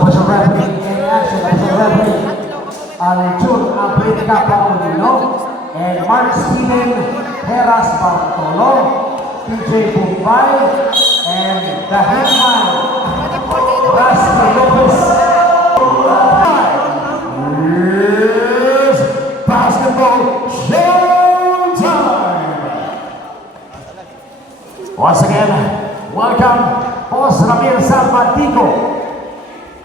was a referee in action. Was a referee Aljun Apritica Paulino and Mark Steven Heras Bartolo, TJ Bombay, and the headman Rusty Lopez. Here's basketball showtime! Once again, welcome Boss Ramir Salvatico.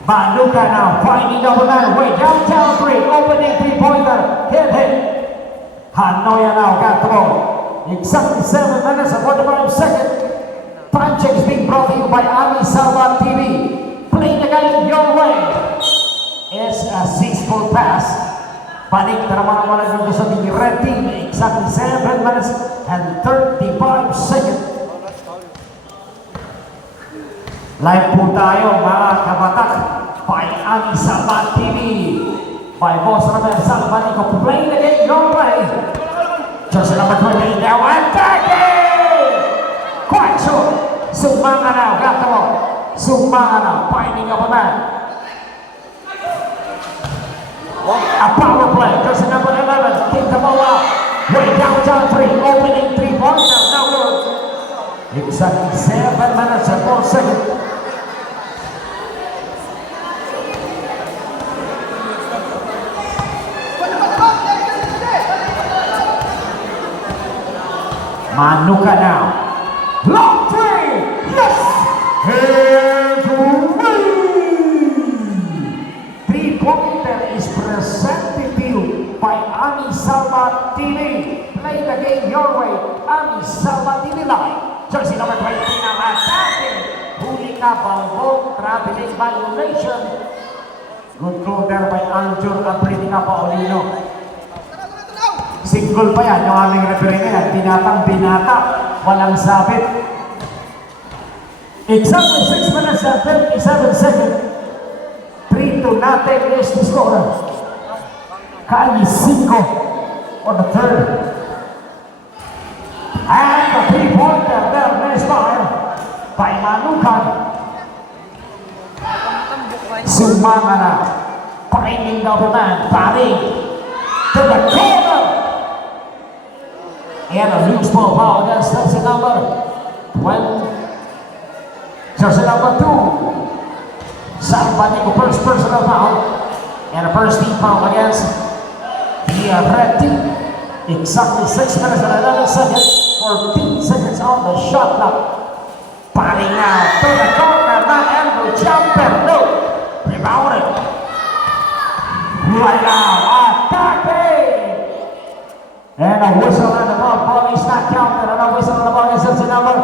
Manuka now, finding double man, way downtown three, opening three-pointer, hit. Hanoya now got the ball. Exactly 7 minutes and 45 seconds. Time check is being brought to you by Ali Salva TV. Play the game your way. It's a 6-ball pass. Balik na naman dito sa red team. Exactly 7 minutes and 35 seconds. Live po tayo mga kabatak by Ali Salva TV. By Boss Ramel Salvanico. Play the game your way. Jersey number 20 now attacking! Quite sure. Sumanga now, got the ball. Sumanga now, finding up a man. A power play. Jersey number 11, kick the ball out. Way downtown three, opening three-pointer. Now good. Exactly 7 minutes and 4 seconds. Manuka now. Long three! Yes! And three-pointer is presented to you by Ami Salva TV. Play the game your way. Ami Salva TV Live. Jersey number 20 now attacking. Huli na Balbon, traveling violation. Good call there by Aljun Apritica Paulino. Single pa yan, yung aming referee ngayon. Binatang-binata, walang sabit. Exactly 6 minutes and 37 seconds. 3-2 is the score. Kali 5 on the third. And the three-pointer there, misfire by Manukan. Sumanga na. Finding double man, paring to the corner. And a loose ball foul against jersey number 20. Jersey number 2. Salvanico first personal foul. And a first team foul against the red team. Exactly 6 minutes and 11 seconds. 14 seconds on the shot clock. Paring now to the corner. Not Andrew jumper. No. Rebounded. Right now. Attacking. And a whistle on the ball. Ball is not counted. And a whistle on the ball is jersey number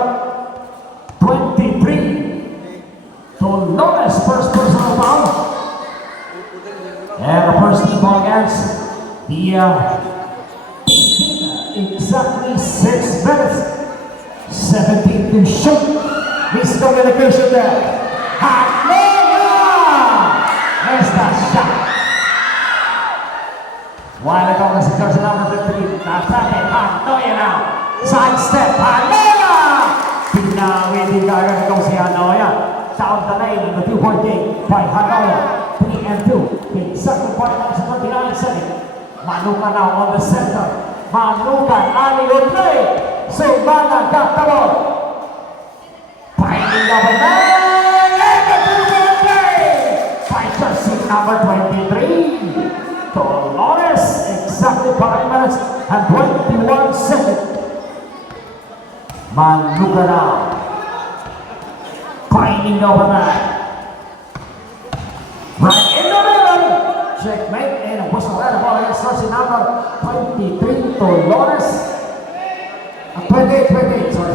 23. Dolores first personal foul. And the first team ball against the exactly 6 minutes. 17 to shoot. Miscommunication there. Hanoya! Missed that shot. While it on the jersey number 15, attacking Hanoya now. Sidestep, Hanoya! Pinawin agad itong si Hanoya. Down the lane in the 2-point game by Hanoya. 3 and 2. In second quarter, 29 seconds. Manuka now on the center. Manuka, Ali Rodley. Sumanga got the ball. Finding double man. And the 2-point game by jersey number 23. Dolores, exactly 5 minutes and 21 seconds. Manuka now. Finding over man. Right in the middle. Checkmate and a whistle at the ball against jersey number 23. Dolores. 28, sorry.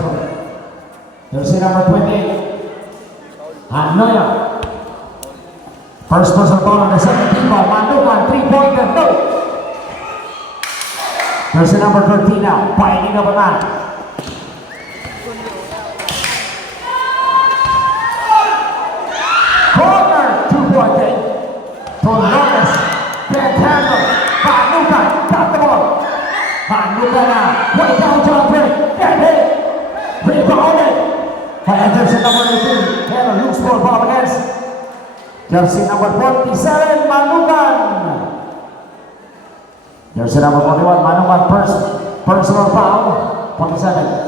Jersey number 28. Hanoya. First personal ball on the second team ball. Manuka, 3-pointer, no. Jersey number 13 now, finding over man. Corner, 2-point game. Dolores, can't handle. Manuka, got the ball. Manuka now, way down to the break. Get hit. Rebounded. And jersey number 18, had a loose ball against Jersey number 47, Manukan. Jersey number 41, Manukan, personal foul, 47.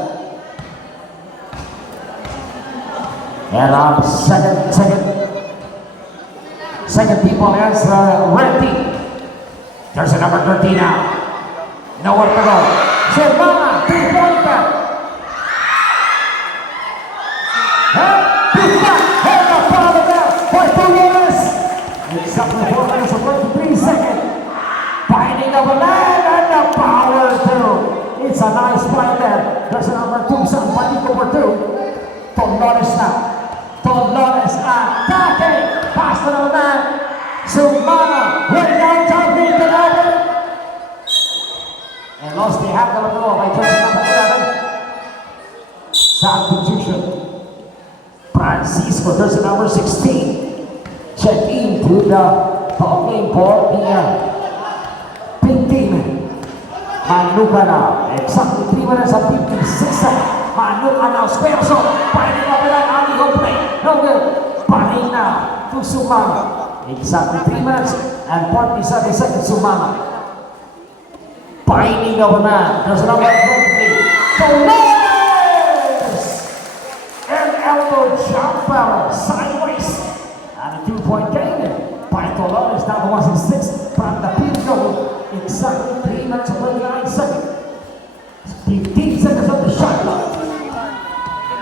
And second people against the red team. Jersey number 13 now. Nowhere to go. Sumama, 3-pointer. Exactly 4 minutes and 23 seconds. Finding of a man and the power through. It's a nice fight there. There's a number 2, San Panico for 2. Tolones now. Tolones attacking. Pass to the man. Sumama, way down top, beat it over. And lost the handle of the ball by jersey number 11. Substitution. Francisco, jersey number 16. Check into the top game for the pink team. Manukan now. Exactly 3 minutes and 56 seconds. Manukan now. Square zone. Finding up with an alley-oop play. No good. Pahin now to Sumama. Exactly 3 minutes and 47 seconds. Sumama. Finding of a man. There's another 23. Tolones! An elbow jumper. Sideways. And a 2-point game by Tolones down to 166 from the field goal. Exactly 3 minutes and 29 seconds. 15 seconds of the shot clock.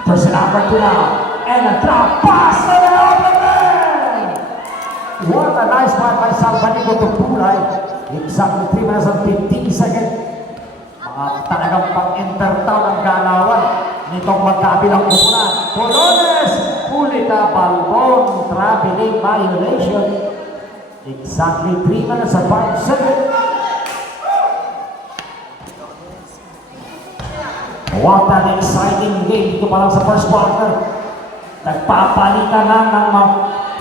There's an number 2 now. And a drop pass to the open man. What a nice one by San Panico to Pulay. Exactly 3 minutes and 15 seconds. Mga talagang pang-entertaw ng galawan nitong magkabilang kupunan. Tolones! Pulita Balbon traveling violation. Exactly 3 minutes and 5 seconds. What an exciting game dito pa lang sa first quarter. Nagpapalitan na ng mga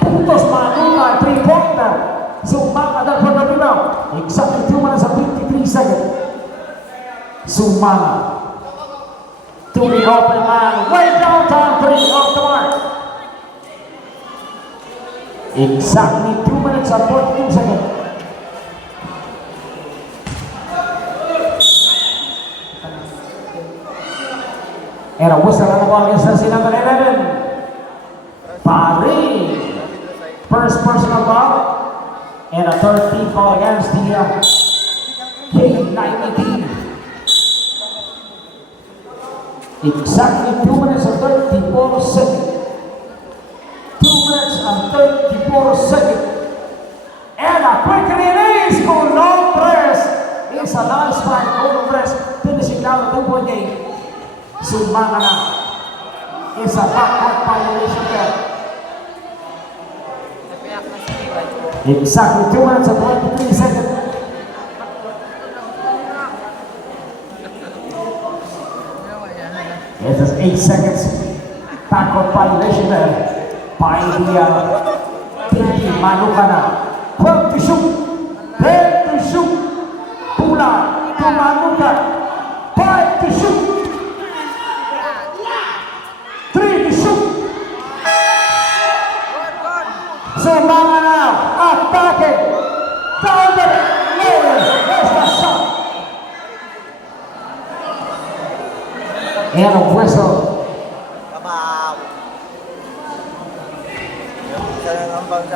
puntos Manukan, 3-pointer. Sumama dahil for the rebound. Exactly 2 minutes and 53 seconds. Sumama. To the open man. Way downtown 3 off the mark. Exactly 2 minutes and 42 seconds. And a whistle on the ball against jersey number 11. Pari. First personal foul. And a third team foul against the K90 team. Exactly 2 minutes and 34 seconds. 2 minutes and 34 seconds. And a quick release for long press. It's a nice fight. Long press. Finishing down the 2-point game. Sumama na. It's a backcourt violation there. Exactly 2 minutes and 23 seconds. It is 8 seconds. Backcourt violation there by the Pinky Manukan na. 12 to shoot. 10 to shoot. Pula to Manukan. 5 to shoot. 3 to shoot. Sumama now. Attacking. Down the lower. There's the shot. And a whistle.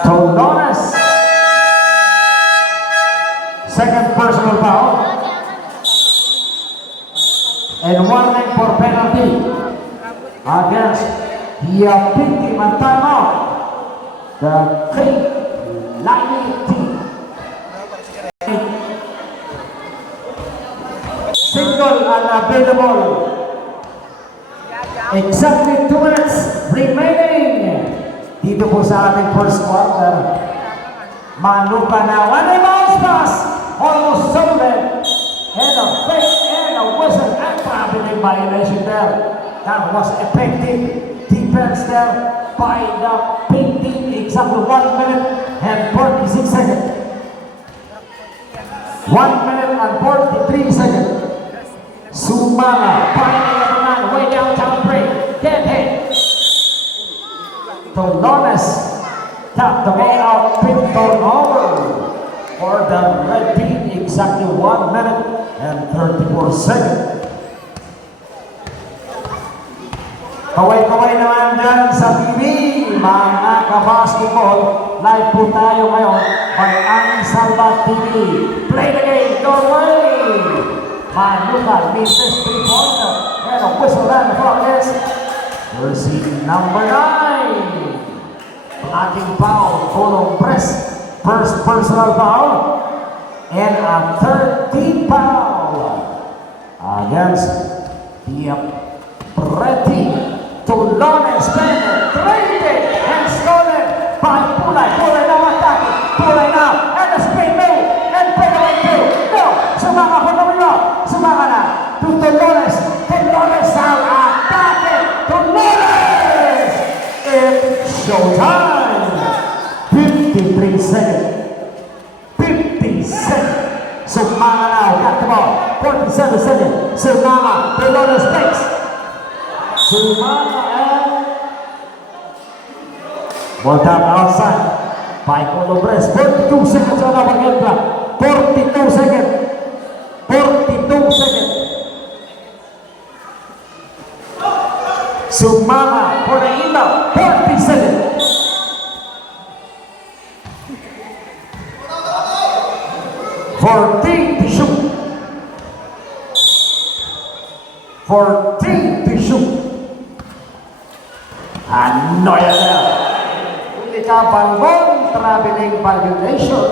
Tolones. Second personal foul. And warning for penalty against the pink team and timeout. The K90 team. Single unavailable. Exactly 2 minutes remaining. Dito po sa ating first quarter. Manukan na. One bounce pass. Almost stolen. And a fake and a whistle and traveling violation there. That was effective defense there by the pink team. Exactly 1 minute and 46 seconds. 1 minute and 43 seconds. Sumama finding a man way downtown break. Dead hit. Tolones Tap the ball out, pin turnover for the red team. Exactly 1 minute and 34 seconds. Kaway-kaway naman dyan sa TV, mga ka-basketball. Live po tayo ngayon by Ang Salva TV. Play the game, don't worry! Manukan misses 3-pointer. And a whistle and the clock is jersey number 9. Blocking foul, Colong press. First personal foul. And a third team foul against the red team. Tulones Bennett, traded and stolen by Pulay. Pulay now attacking. Pulay now, and the spin move, and breakaway two. No, sumama ko na rin. Sumama na to Tulones. Tulones now attacking. Tulones! It's showtime. 53 seconds. 50 seconds. Sumama now, got the ball. 47 seconds. Sumama, Tulones takes. Sumama and ball tap outside by Colobres. 42 seconds on our game clock. 42 seconds. 42 seconds. Sumama for the inbound. 40 seconds. To shoot. 14 to shoot. Ano yan na? Hindi ka bangon, traveling violation.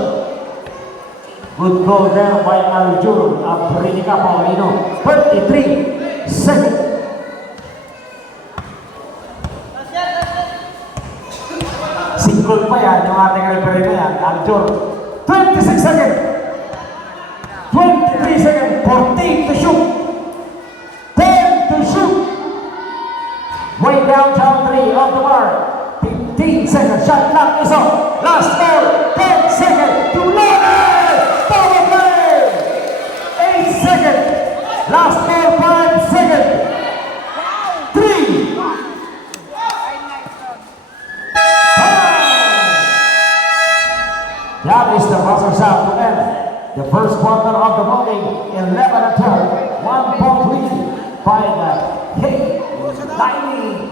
Good goal there by Aljur Aprinica Paulino. 33 seconds. Single pa yan, yung ating referee na yan, Aljur. 26 seconds. 23 seconds. 14 to shoot. 10 to shoot. Way downtown 3 of the bar. 15 seconds. Shot clock is off. Last ball. 10 seconds. Tulones. Power play. 8 seconds. Last ball. 5 seconds. 3. That is the buzzer sound to end the first quarter of the morning. 11-12. 1 point lead by the K. Lightning.